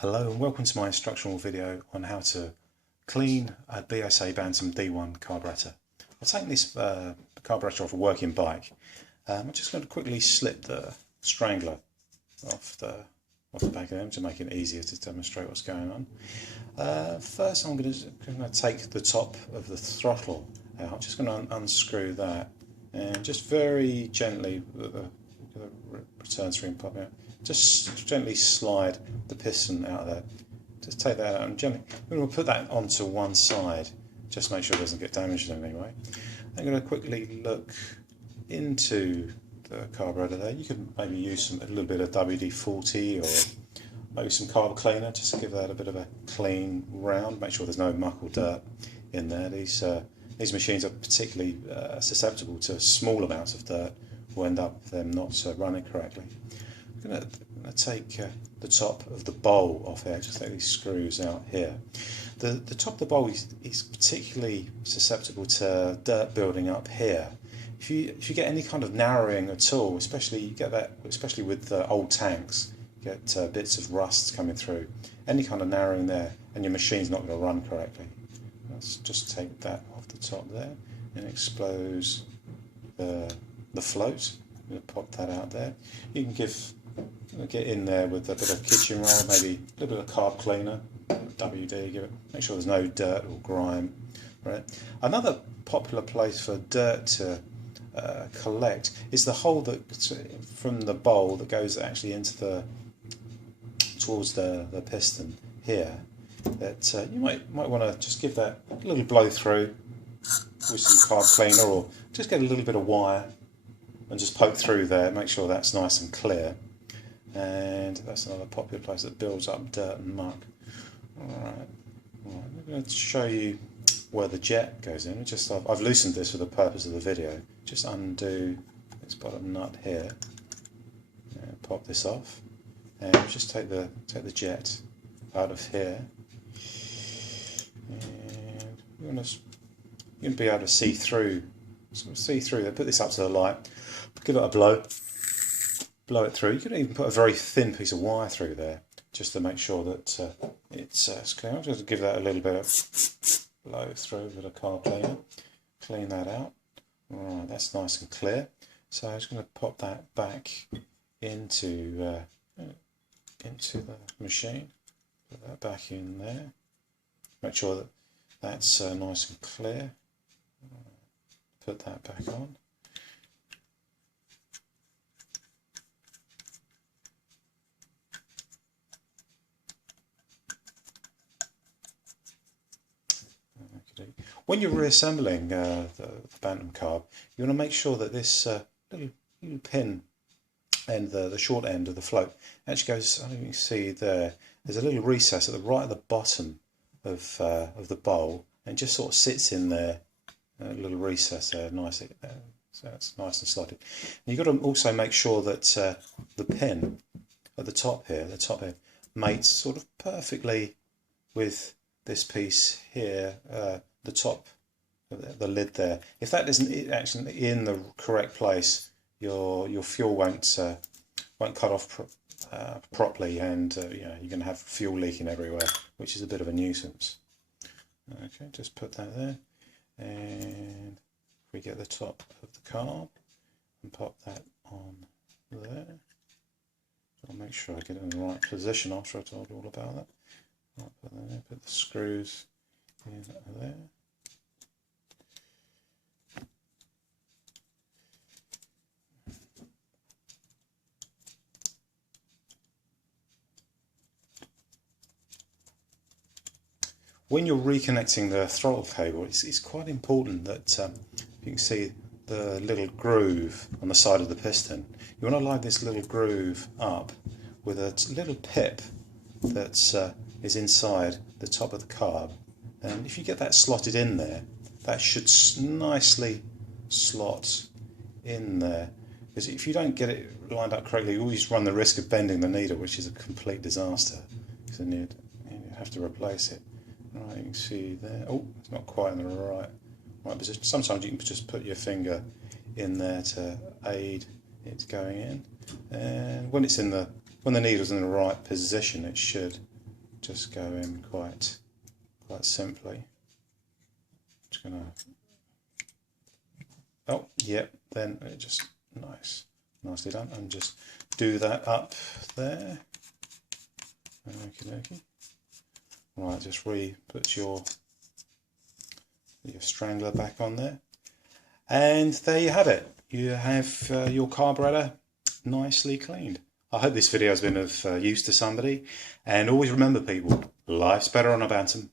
Hello and welcome to my instructional video on how to clean a BSA Bantam D1 carburetor. I've taken this carburetor off a working bike. I'm just going to quickly slip the strangler off the back of them to make it easier to demonstrate what's going on. First I'm going to take the top of the throttle out. Just going to unscrew that and just very gently with the return string popping out. Just gently slide the piston out of there. Just take that out and gently. We're going to put that onto one side. Just make sure it doesn't get damaged in any way. I'm going to quickly look into the carburetor there. You could maybe use a little bit of WD-40 or maybe some carb cleaner just to give that a bit of a clean round. Make sure there's no muck or dirt in there. These machines are particularly susceptible to small amounts of dirt. Will end up them not running correctly. I'm going to take the top of the bowl off here, just take these screws out here. The top of the bowl is particularly susceptible to dirt building up here. If you get any kind of narrowing at all, especially you get that, especially with old tanks, you get bits of rust coming through. Any kind of narrowing there, and your machine's not going to run correctly. Let's just take that off the top there and expose the float. I'm going to pop that out there. You can get in there with a bit of kitchen roll, maybe a little bit of carb cleaner, WD, make sure there's no dirt or grime. Right. Another popular place for dirt to collect is the hole that from the bowl that goes actually into towards the piston here. That you might want to just give that a little blow through with some carb cleaner, or just get a little bit of wire and just poke through there, make sure that's nice and clear. And that's another popular place that builds up dirt and muck. Alright, I'm going to show you where the jet goes in. I've loosened this for the purpose of the video. Just undo this bottom nut here, and pop this off, and just take the jet out of here. And you're going to be able to see through. Put this up to the light, give it a blow it through. You could even put a very thin piece of wire through there just to make sure that it's clear. I'm just going to give that a little bit of blow through with a carb cleaner. Clean that out. Alright, that's nice and clear. So I'm just going to pop that back into the machine. Put that back in there. Make sure that that's nice and clear. Put that back on. When you're reassembling the Bantam carb, you want to make sure that this little pin and the short end of the float actually goes, I don't know if you can see there's a little recess at the right at the bottom of the bowl, and just sort of sits in there, a little recess there, nice, so that's nice and slotted. And you've got to also make sure that the pin at the top here, mates sort of perfectly with this piece here, the top, the lid there. If that isn't actually in the correct place, your fuel won't cut off properly, and you're going to have fuel leaking everywhere, which is a bit of a nuisance. Okay, just put that there, and we get the top of the carb and pop that on there. I'll make sure I get it in the right position after I told you all about that. Put the screws in there. When you're reconnecting the throttle cable, it's quite important that you can see the little groove on the side of the piston. You want to line this little groove up with a little pip that is inside the top of the carb, and if you get that slotted in there, that should nicely slot in there, because if you don't get it lined up correctly, you always run the risk of bending the needle, which is a complete disaster, because then you have to replace it. Right, you can see there, oh, it's not quite in the right position. Sometimes you can just put your finger in there to aid it going in, and when the needle's in the right position, it should just go in quite simply. Just gonna, oh yep, then it just nicely done, and just do that up there. Okie dokie. Right, just put your strangler back on there, and there you have it. You have your carburetor nicely cleaned. I hope this video has been of use to somebody, and always remember, people, life's better on a Bantam.